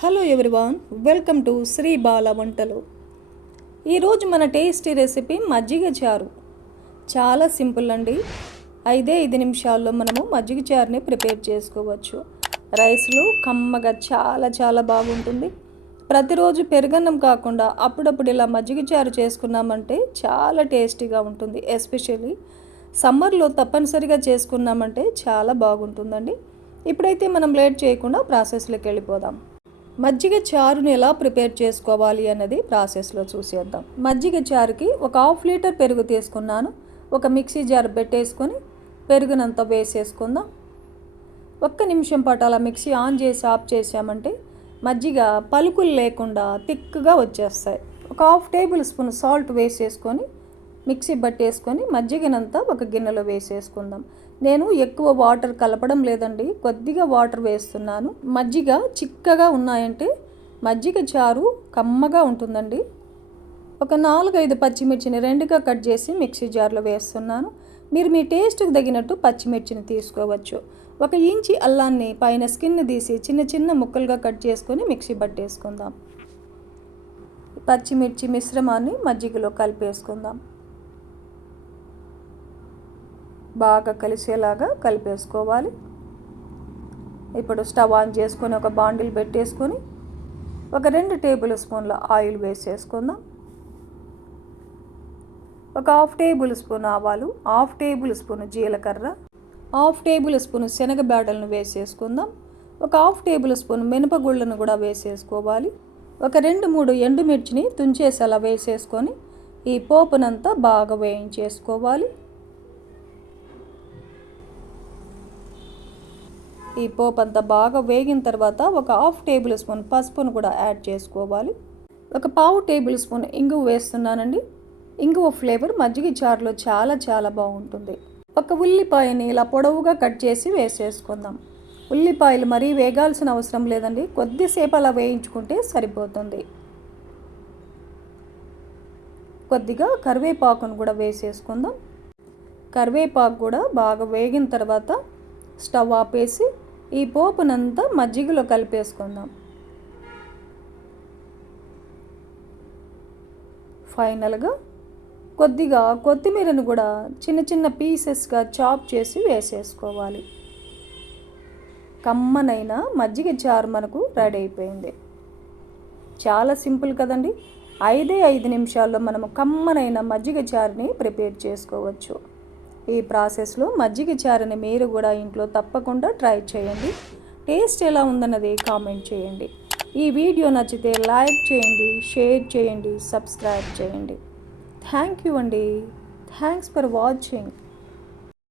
Hello everyone welcome to Sri Bala వంటలు ఈరోజు మన టేస్టీ రెసిపీ మజ్జిగ చారు. చాలా సింపుల్ అండి. ఐదే ఐదు నిమిషాల్లో మనము మజ్జిగ చారుని ప్రిపేర్ చేసుకోవచ్చు. రైస్లో కమ్మగా చాలా చాలా బాగుంటుంది. ప్రతిరోజు పెరుగన్నం కాకుండా అప్పుడప్పుడు ఇలా మజ్జిగ చారు చేసుకున్నామంటే చాలా టేస్టీగా ఉంటుంది. ఎస్పెషల్లీ సమ్మర్లో తప్పనిసరిగా చేసుకున్నామంటే చాలా బాగుంటుందండి. ఇప్పుడైతే మనం లేట్ చేయకుండా ప్రాసెస్లోకి వెళ్ళిపోదాం. మజ్జిగ చారుని ఎలా ప్రిపేర్ చేసుకోవాలి అన్నది ప్రాసెస్లో చూసేద్దాం. మజ్జిగ చారుకి ఒక హాఫ్ లీటర్ పెరుగు తీసుకున్నాను. ఒక మిక్సీ జార్ పెట్టేసుకొని పెరుగునంత వేసేసుకుందాం. ఒక్క నిమిషం పాటు అలా మిక్సీ ఆన్ చేసి ఆఫ్ చేసామంటే మజ్జిగ పలుకులు లేకుండా థిక్గా వచ్చేస్తాయి. ఒక హాఫ్ టేబుల్ స్పూన్ సాల్ట్ వేసేసుకొని మిక్సీ పట్టేసుకొని మజ్జిగనంతా ఒక గిన్నెలో వేసేసుకుందాం. నేను ఎక్కువ వాటర్ కలపడం లేదండి కొద్దిగా వాటర్ వేస్తున్నాను. మజ్జిగ చిక్కగా ఉన్నాయంటే మజ్జిగ చారు కమ్మగా ఉంటుందండి. ఒక నాలుగైదు పచ్చిమిర్చిని రెండుగా కట్ చేసి మిక్సీ జార్లో వేస్తున్నాను. మీరు మీ టేస్ట్కి తగినట్టు పచ్చిమిర్చిని తీసుకోవచ్చు. ఒక ఇంచి అల్లాన్ని పైన స్కిన్ తీసి చిన్న చిన్న ముక్కలుగా కట్ చేసుకొని మిక్సీ పట్టేసుకుందాం పచ్చిమిర్చి మిశ్రమాన్ని మజ్జిగలో కలిపేసుకుందాం. బాగా కలిసేలాగా కలిపేసుకోవాలి. ఇప్పుడు స్టవ్ ఆన్ చేసుకొని ఒక బాండిల్ పెట్టేసుకొని ఒక రెండు టేబుల్ స్పూన్ల ఆయిల్ వేసేసుకుందాం. ఒక హాఫ్ టేబుల్ స్పూన్ ఆవాలు హాఫ్ టేబుల్ స్పూన్ జీలకర్ర హాఫ్ టేబుల్ స్పూన్ శనగ బ్యాడలను వేసేసుకుందాం. ఒక హాఫ్ టేబుల్ స్పూన్ మినపగుళ్ళను కూడా వేసేసుకోవాలి. ఒక రెండు మూడు ఎండుమిర్చిని తుంచేసి అలా వేసేసుకొని ఈ పోపునంతా బాగా వేయించేసుకోవాలి. ఈ పోపు అంతా బాగా వేగిన తర్వాత ఒక హాఫ్ టేబుల్ స్పూన్ పసుపును కూడా యాడ్ చేసుకోవాలి. ఒక పావు టేబుల్ స్పూన్ ఇంగువ వేస్తున్నానండి. ఇంగువ ఫ్లేవర్ మజ్జిగ చారులో చాలా చాలా బాగుంటుంది. ఒక ఉల్లిపాయని ఇలా పొడవుగా కట్ చేసి వేసేసుకుందాం. ఉల్లిపాయలు మరీ వేగాల్సిన అవసరం లేదండి. కొద్దిసేపు అలా వేయించుకుంటే సరిపోతుంది. కొద్దిగా కరివేపాకును కూడా వేసేసుకుందాం. కరివేపాకు కూడా బాగా వేగిన తర్వాత స్టవ్ ఆపేసి ఈ పోపునంతా మజ్జిగలో కలిపేసుకుందాం. ఫైనల్గా కొద్దిగా కొత్తిమీరను కూడా చిన్న చిన్న పీసెస్గా చాప్ చేసి వేసేసుకోవాలి. కమ్మనైన మజ్జిగ చారు మనకు రెడీ అయిపోయింది. చాలా సింపుల్ కదండి? ఐదే ఐదు నిమిషాల్లో మనము కమ్మనైన మజ్జిగ చారుని ప్రిపేర్ చేసుకోవచ్చు. ఈ ప్రాసెస్లో మజ్జిగ చారుని మీరు కూడా ఇంట్లో తప్పకుండా ట్రై చేయండి. టేస్ట్ ఎలా ఉందన్నది కామెంట్ చేయండి. ఈ వీడియో నచ్చితే లైక్ చేయండి షేర్ చేయండి సబ్స్క్రైబ్ చేయండి. థ్యాంక్ యూ అండి. Thanks for watching.